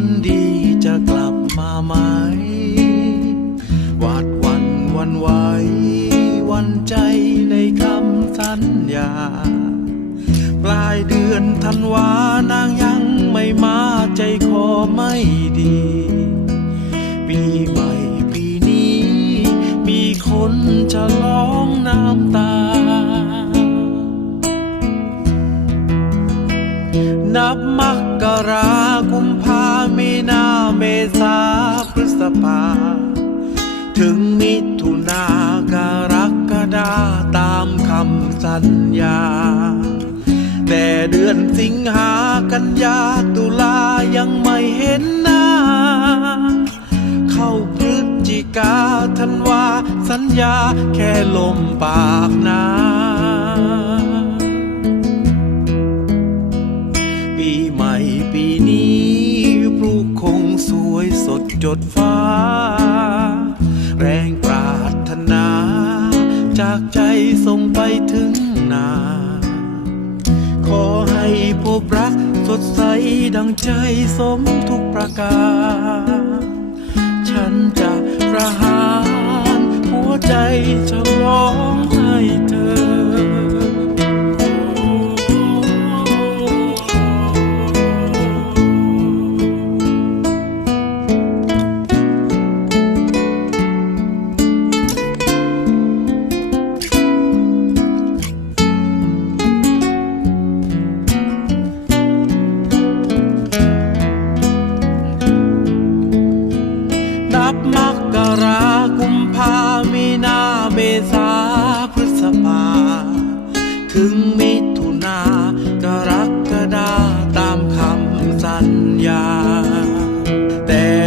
คนดีจะกลับมาไหมวาดวันวันไหววันใจในคำสัญญา ปลายเดือนธันวานางยังไม่มาใจคอไม่ดี ปีใหม่ นับมกรากุมภามีนาเมษาพฤษภา ถึงมิถุนากรกฎาตามคำสัญญา แต่เดือนสิงหากันยาตุลายังไม่เห็นหน้า เข้าพฤศจิกาธันวา สัญญาแค่ลมปากน้ปี จดฟ้า แรงปรารถนา จากใจส่งไปถึงนา ขอให้พบรักสดใสดังใจสมทุกประการ ฉันจะประหาร หัวใจจะร้องให้เธอ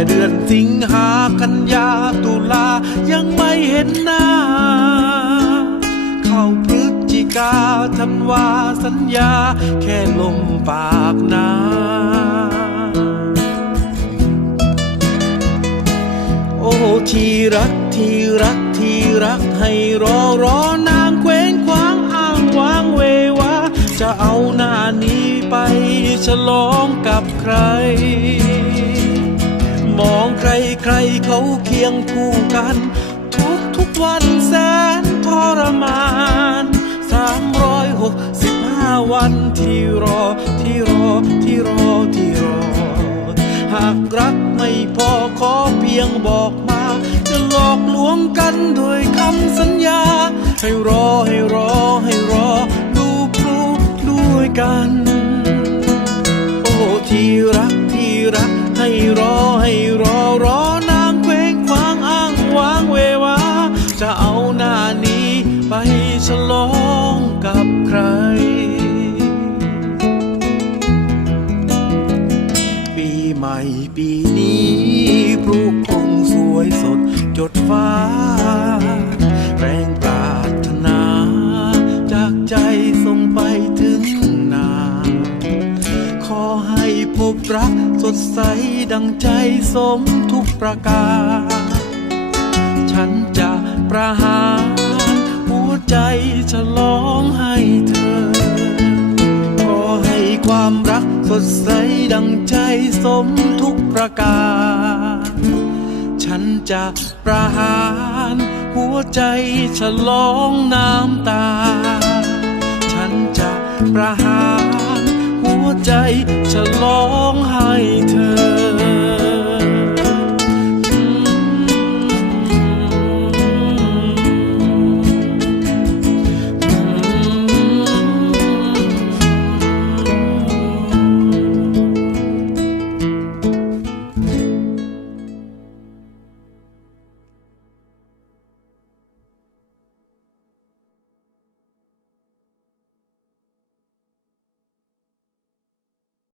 เดือนสิงหากันยาตุลายังไม่เห็นหน้า เข้าพฤศจิกาธันวาสัญญา แค่ลมปากน้ำโอ้ที่รักที่รักที่รักให้รอรอนางเคว้งคว้างอ้างว้างเววาจะเอาหน้านี้ไปฉลองกับใคร มองใครใครเขาเคียงคู่กัน ทุกทุกวันแสนทรมานสามร้อยหกสิบห้าวันที่รอที่รอที่รอที่รอ หากรักไม่พอขอเพียงบอกมา จะหลอกลวงกันด้วยคำสัญญา ให้รอให้รอให้รอดูพลุด้วยกัน โอ้ที่รักที่รักให้รอให้ ใหม่ปีนี้ปลูกคงสวยสดจดฟ้า แรงปรารถนา จากใจส่งไปถึงนา ขอให้พบรักสดใสดังใจสมทุกประการ ฉันจะประหาร หัวใจฉลองให้เธอ ดใสดังใจสมทุกประการ ฉันจะประหารหัวใจฉลองน้ำตา ฉันจะประหารหัวใจฉลองให้เธอ